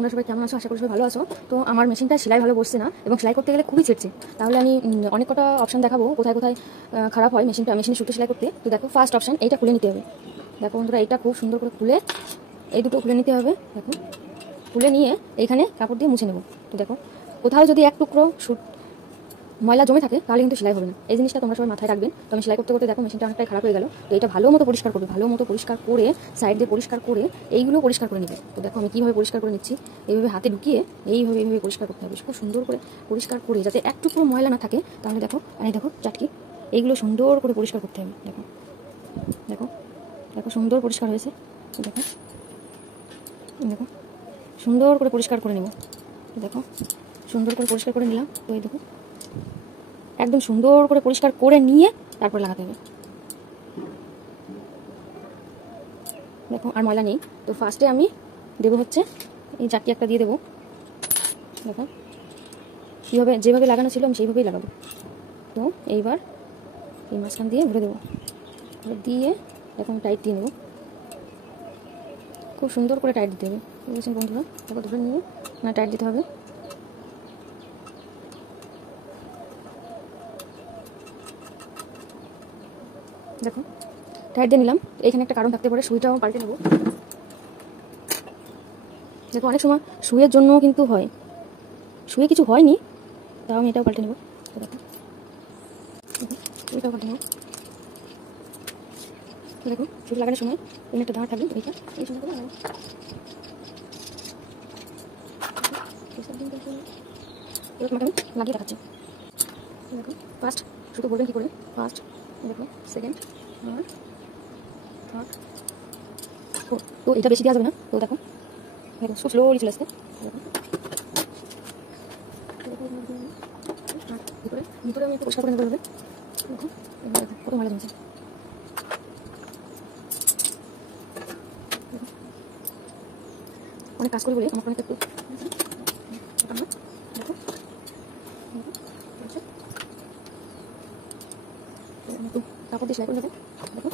তোমরা সবাই কেমন আছো? আশা করি সবাই ভালো আছো। তো আমার মেশিনটা সেলাই ভালো বসছে না এবং সেলাই করতে গেলে খুবই ছিটছে। তাহলে আমি অনেক কটা অপশন দেখাবো কোথায় কোথায় খারাপ হয় মেশিনে সুতো সেলাই করতে। তো দেখো, ফার্স্ট অপশন এইটা খুলে নিতে হবে। দেখো বন্ধুরা, এইটা খুব সুন্দর করে খুলে এই দুটো খুলে নিতে হবে। দেখো, খুলে নিয়ে এইখানে কাপড় দিয়ে মুছে নেব। তো দেখো, কোথাও যদি এক টুকরো ময়লা জমে থাকে তাহলে কিন্তু সেলাই হবে না। এই জিনিসটা তোমরা সবাই মাথায় রাখবেন। তো আমি সেলাই করতে করতে দেখো মেশিনটা অনেকটাই খারাপ হয়ে গেল। তো এটা ভালো মতো পরিষ্কার করবে, ভালো মতো পরিষ্কার করে সাইড দিয়ে পরিষ্কার করে এইগুলো পরিষ্কার করে নেবে। তো দেখো আমি কীভাবে পরিষ্কার করে নিচ্ছি। এইভাবে হাতে ঢুকিয়ে এইভাবে পরিষ্কার করতে হবে, খুব সুন্দর করে পরিষ্কার করে যাতে একটু পুরো ময়লা না থাকে। তাহলে দেখো, আর এই দেখো চাটকি, এইগুলো সুন্দর করে পরিষ্কার করতে হবে। দেখো দেখো দেখো সুন্দর পরিষ্কার হয়েছে। দেখো দেখো সুন্দর করে পরিষ্কার করে নেব। দেখো সুন্দর করে পরিষ্কার করে নিলাম। তো এই দেখো একদম সুন্দর করে পরিষ্কার করে নিয়ে তারপর লাগাতে হবে। দেখো আর ময়লা নেই। তো ফার্স্টে আমি দেবো হচ্ছে এই চাটকি একটা দিয়ে দেবো। দেখো কীভাবে, যেভাবে লাগানো ছিল আমি সেইভাবেই লাগাবো। তো এইবার এই মাঝখান দিয়ে ভরে দেবো, ভরে দিয়ে এখন টাইট দিয়ে নেবো। খুব সুন্দর করে টাইট দিতে হবে, বুঝেছেন বন্ধুরা? দেখো ধরে নিয়ে না টাইট দিতে হবে। দেখো টাইট দিয়ে নিলাম। এখানে একটা কারণ থাকতে পারে, সুইটাও পাল্টে নেবো। দেখো অনেক সময় সুইয়ের জন্য কিন্তু হয়, সুইয়ে কিছু হয়নি, তাও আমি এটাও পাল্টে নেবো। দেখো সুইটাও পাল্টে নেবো। দেখো সুই লাগানোর সময় এখানে একটা দাঁড় থাকবে, এইটা এই সময় করে লাগাবো। এবার তোমাকে আমি লাগিয়ে দেখাচ্ছি। দেখো ফার্স্ট সুতো বলবেন কী করে, ফার্স্ট দেখো, সেকেন্ড, থার্ড, ফোর্থ। তো এটা বেশি দেওয়া যাবে না। তো দেখো দেখো খুব স্লোলি চলে আসছে। ভিতরে আমি একটু পরিষ্কার করে নেবো। দেখো কত ময়লা জমেছে। অনেক কাজ করি বলে আমার অনেক একটু দেখো একটু কাপড় দিয়ে সেলাই করে নেবো। দেখো